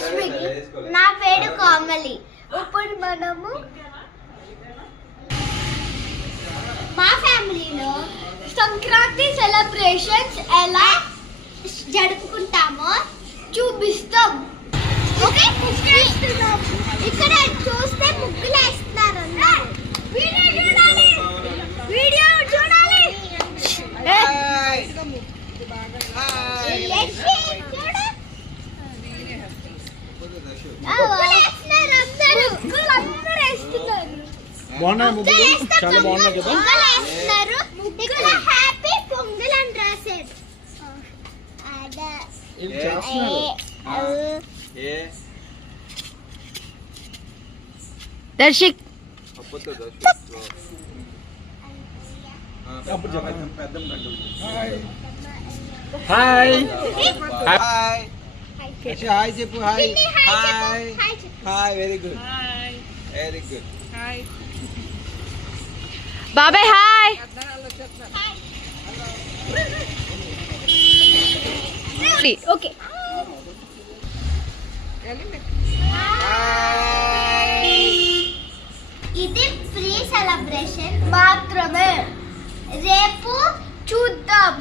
రష్మికి, నా పేరు కోమలి. ఇప్పుడు మనము మా ఫ్యామిలీలో సంక్రాంతి సెలబ్రేషన్స్ ఎలా జరుపుకుంటామో చూపిస్తాం. ఓకే, ఇక్కడ చూస్తే ముగ్గులు వేస్తున్నారు. వీడియో చూడాలి. బాగున్నాయి ముగ్గులు, చాలా బాగున్నాయి కదా. ఇక్కడ హ్యాపీ పొంగల్ అని రాశారు. దర్శక్ హాయ్ హాయ్ హాయ్ చెప్పు. Hi hi hi. Very good, very good. బాబాయ్ హాయ్. ఓకే, ఇది ఫ్రీ సెలబ్రేషన్ మాత్రమే. రేపు చూద్దాం.